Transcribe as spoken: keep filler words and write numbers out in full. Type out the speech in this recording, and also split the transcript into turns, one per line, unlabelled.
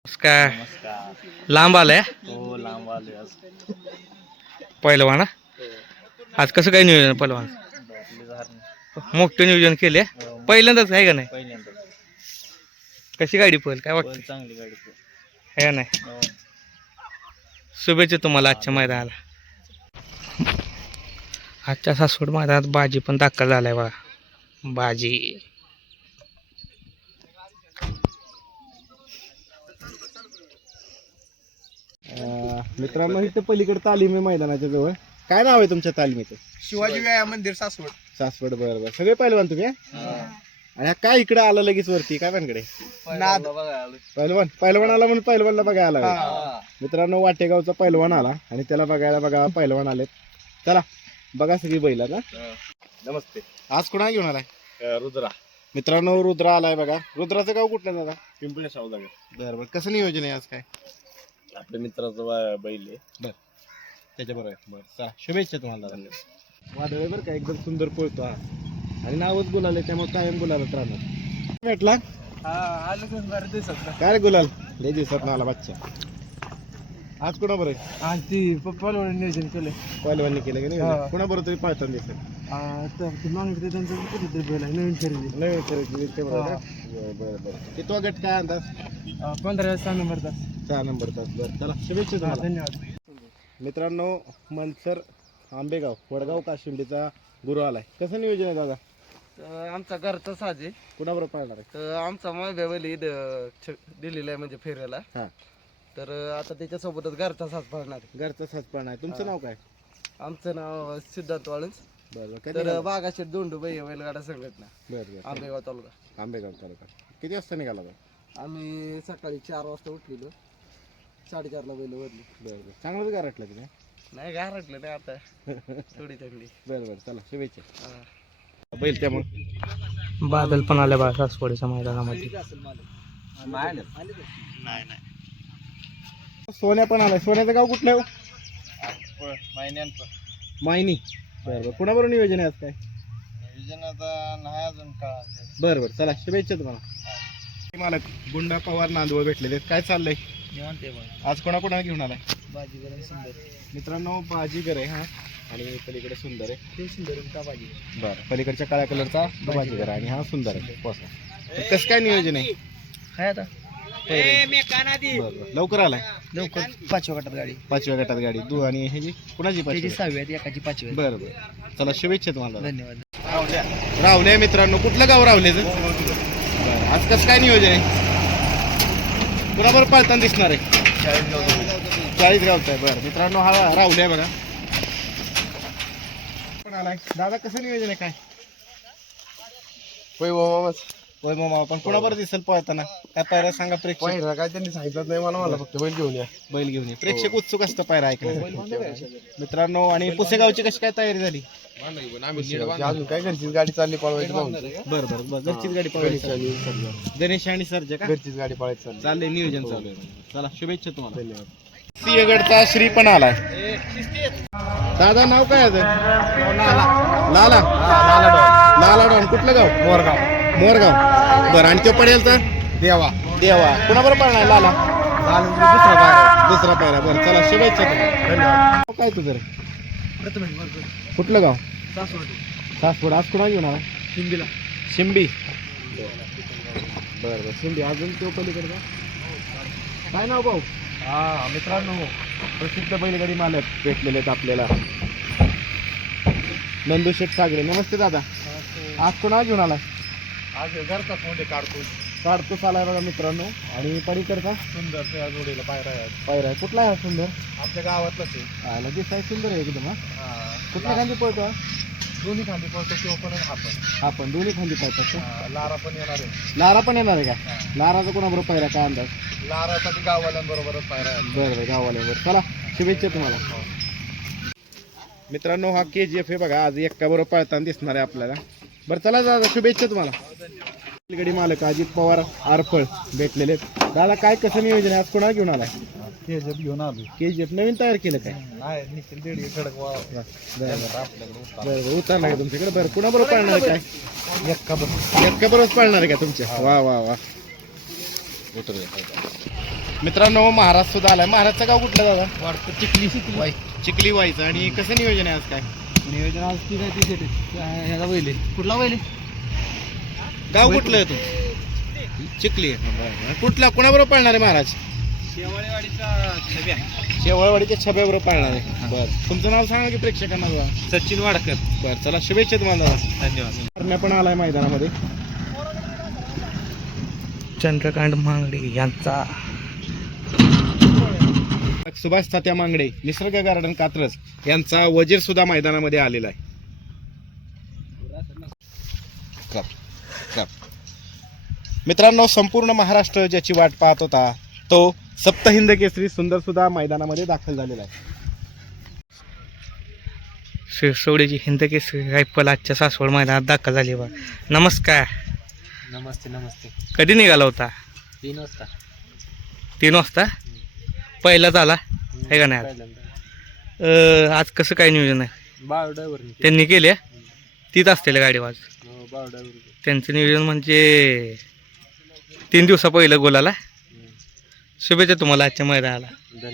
काय
नमस्कार.
लांब आलाय
हो लांब आलोय आज.
पहिलवान हा? आज कसं काय नियोजन पहिलवान
आपली धारण
मोठं नियोजन केले पहिल्यांदाच आहे का नाही?
पहिल्यांदा
कशी गाडी पळेल काय
पण
वाटतं
चांगली गाडी पळते.
आहे का नाही?
हो.
शुभेच्छा तुम्हाला आजच्या मैदानाला. आजच्या सासवड मैदानात बाजी पण दाखल झालाय बघा. बाजी
अं, मित्रांनो इथं पलीकडे तालीम आहे मैदानाच्या जवळ. काय नाव आहे तुमच्या तालमीचं?
शिवाजी व्यायाम मंदिर सासवड.
सासवड. बरं बरं सगळे पहिलवान तुम्ही हा? आणि हा काय इकडे आलं लगेच वरती काय पानकडे?
नाद.
पहिलवान पहिलवान आला म्हणून पहिलवानला बघायला आला होय. मित्रांनो वाटेगावचा पहिलवान आला आणि त्याला बघायला बघा पहिलवान आलेत. चला बघा सगळी बैल ना.
नमस्ते.
आज कोणा घेऊन आलाय?
रुद्रा
मित्रांनो रुद्रा आलाय बघा. रुद्राचं गाव कुठलं दादा?
पिंपळे सावदागर.
बरं बरं कसं नियोजन आहे आज काय?
आपल्या मित्राचा बा- बैल आहे.
त्याच्याबरोबर बरं चला शुभेच्छा तुम्हाला दादा. वादळ बरं का एकदम सुंदर पळतो हा आणि नावच गुलाल त्यामुळे कायम गुलालच राहणार. भेटला काय रे गुलाल लय दिवसात आला बच्चा. आज कोणा बरोबर आहे?
आज ती पप्पाला नियोजन केलं.
पहिलवानी केलं की नाही? कोणा बरोबर तरी पाळताना दिसेल.
मागणी त्यांचं कुठेतरी बैल आहे नवीन खरेदी.
नवीन खरेदी ते बरोबर का? बरं बरं बरं कितवा गट काय अंदाज?
पंधरा सहा नंबरचा.
सहा नंबर तास. बरं चला शुभेच्छा तुम्हाला.
धन्यवाद.
मित्रांनो मनसर आंबेगाव वडगाव काशिंडीचा गुरु आलाय. कसं नियोजन आहे दादा?
आमचा घरचा साज आहे.
कुणाबरोबर पाळणार आहे?
तर आमचा माय बैल दिलेला आहे म्हणजे फेरायला.
हा
तर आता त्याच्यासोबतच घरचा साज पाळणार आहे.
घरचा साज पाळणार आहे. तुमचं नाव काय?
आमचं नाव सिद्धार्थ वाळंज.
बरं बरं कधी
तर
निघाला?
बागाशेत दोंडूबाई बैलगाडा संघटना
बरं बरं
आंबेगाव तालुका.
आंबेगाव तालुका. किती वाजता निघाला बरं?
आम्ही सकाळी चार वाजता उठलेलो. साडेचारला बैल वरली.
बरं बरं चांगलंच गार वाटलं तुम्ही.
नाही गारटलं नाही आता थोडी थंडी.
बरं बरं चला शुभेच्छा.
हा.
बैल त्यामुळे
बादल पण आले बघा सासवडीच्या मैदानामध्ये.
सोन्या पण आलाय. सोन्याचं गाव कुठलं आहे हो?
महिन्यांचं
मायनी. बरं बरं कुणाबरोबर नियोजन आहे आज काय?
नियोजन आता नाही अजून काळ.
बरं बरं चला शुभेच्छा तुम्हाला. मालक गुंडा पवार नांदवळ भेटलेले आहेत. काय चाललंय आज? कोणा कोणा घेऊन आलाय?
बाजीगर सुंदर.
मित्रांनो बाजीगर आहे हा आणि पलीकडे सुंदर आहे.
ते सुंदर का बाजी.
बरं पलीकडच्या काळ्या कलरचा बाजीगर आहे आणि हा सुंदर आहे पोसा. तर कसं काय नियोजन आहे?
काय आता
बरं बरं लवकर आलाय.
लवकर पाचव्या गटात गाडी.
पाचव्या गटात गाडी दू आणि ह्याची कुणाची
त्याची
पाचवी?
सहावी आहे एकाची पाचवी आहे.
बरं बरं चला शुभेच्छा तुम्हाला.
धन्यवाद.
रावले मित्रांनो कुठलं गाव रावलेचं? बरं आज कसं काय नियोजन आहे? कुणाबरोबर पाळताना दिसणार आहे? चाळीस गावचा आहे. बरं मित्रांनो हा राहुल आहे बघा. पण आलाय दादा कसं नियोजन आहे काय?
होय बाबा
होय मामा पण कुणाबरोबर दिसेल पळताना काय पायरा सांगा प्रेक्षक.
पाहिला काय त्यांनी सांगितलं नाही मला. मला फक्त बैल घेऊन या.
बैल घेऊन ये प्रेक्षक उत्सुक असतं पायरा ऐकण्यासाठी. मित्रांनो आणि पुसेगावची कशी काय तयारी झाली?
अजून काय घरचीच गाडी चालली पळवायची भाऊ.
बरं बरं बरं घरचीच गाडी पळवायची. गणेश आणि सर्जा का?
घरचीच गाडी पळायची चालली.
चाललंय नियोजन चालू आहे. चला शुभेच्छा तुम्हाला. धन्यवाद. सिंहगडचा श्री पण आलाय. दादा नाव काय आहे? लाला. लाला डॉन कुठलं गाव?
मोरगाव.
मोरगाव. बरं आणि तो पडेलचा
देवा.
देवा कुणाबरोबर पळणार लाला?
दुसरा बाहेर.
दुसरा पायरा. बरं चला शुभेच्छा तुम्हाला.
धन्यवाद.
नाव काय तुझं रे?
प्रथमेश
कुठलं गाव?
सासवड.
सासवड. आज कुणा घेऊन आला?
हिंदीला.
शिंबी. बरं बरं शिंबी. अजून तो पलीकडे काय नाव भाऊ?
हा मित्रांनो
प्रसिद्ध बैलगाडी मालक भेटलेले आहेत आपल्याला. नंदू शेठ सागरे. नमस्ते दादा. आज कोणा घेऊन आला?
आज घरचा फोन काढतो.
काढतोच आलाय बघा मित्रांनो. आणि पलीकडचा
सुंदर त्या जोडीला पायरा आहे.
पायरा आहे. कुठला आहे हा सुंदर?
आपल्या गावातलाच आहे.
आला दिसाय सुंदर आहे एकदम. हा
हा.
कुठल्या खांदी पळतो हा?
दोन्ही खांदी पळतो किंवा पण हा पण.
हा पण दोन्ही खांदी पळतात.
हा, लारा पण येणार आहे.
लारा पण येणार आहे का? लाराचा कोणाबरोबर पायरा काय अंदाज?
लारासाठी गाववाल्यांबरोबरच पायरा आहे.
बरं बरं गावाला. चला शुभेच्छा तुम्हाला. मित्रांनो हा के जी एफ आहे बघा. आज एक्का बरोबर पळताना दिसणार आहे आपल्याला. बरं चला दादा शुभेच्छा तुम्हाला. गडी मालक अजित पवार आरफळ भेटलेले आहेत. दादा काय कसं नियोजन आहे आज? कोणा घेऊन आलाय?
केजप घेऊन आलो.
के जी एफ नवीन तयार केलं काय?
नाही निखिल दीड खडक वा.
बरं बरं बरं उतरणार आहे तुमच्याकडे. बरं कुणाबरोबर पाळणार आहे काय?
एक्का बरोबर.
एक्का बरोबर पाळणार आहे का तुमच्या? वा वा वा उतर. मित्रांनो महाराज सुद्धा आलाय. महाराजचं गाव कुठलं दादा?
वाटतं चिखली वाई
चिखली व्हायचं. आणि कसं नियोजन आहे आज काय?
नियोजन आज ती काय ती शेती ह्याला वहिले कुठला वहिले
गाव कुठलं आहे तू? चिखली आहे. बरं, बरं. कुठला कोणाबरोबर पाळणार आहे महाराज?
शेवाळेवाडीचा छब्या
शेवळवाडीच्या छब्याबरोबर पाळणार आहे. बरं, तुमचं नाव सांगा की प्रेक्षकांना बघा.
सचिन वाडकर.
बरं, चला शुभेच्छा तुम्हाला दादा.
धन्यवाद.
करण्या पण आलाय मैदानामध्ये.
चंद्रकांत मांगडे यांचा
सुभाष तात्या मांगडे निसर्ग गार्डन कात्रज यांचा वजीर सुद्धा मैदानामध्ये आलेला आहे. Club, club. मित्रांनो, संपूर्ण महाराष्ट्र ज्याची वाट पाहत होता तो सप्तहिंद केसरी सुंदर सुद्धा मैदानामध्ये दाखल झालेला आहे.
शिरसोडीची हिंद केसरी रायफल आजच्या सासवड मैदानात दाखल झाली बा. नमस्कार.
नमस्ते नमस्ते
कधी निघाला होता?
तीन वाजता
तीन वाजता पहिलाच आला आहे का नाही आज? अं, आज कसं काय नियोजन आहे?
बाळ ड्रायव्हर
त्यांनी केले तीच असतील गाडी आज.
बाळ ड्रायव्हर
त्यांचं नियोजन म्हणजे तीन दिवसा पहिलं गोलाला. शुभेच्छा तुम्हाला आजच्या मैदानाला.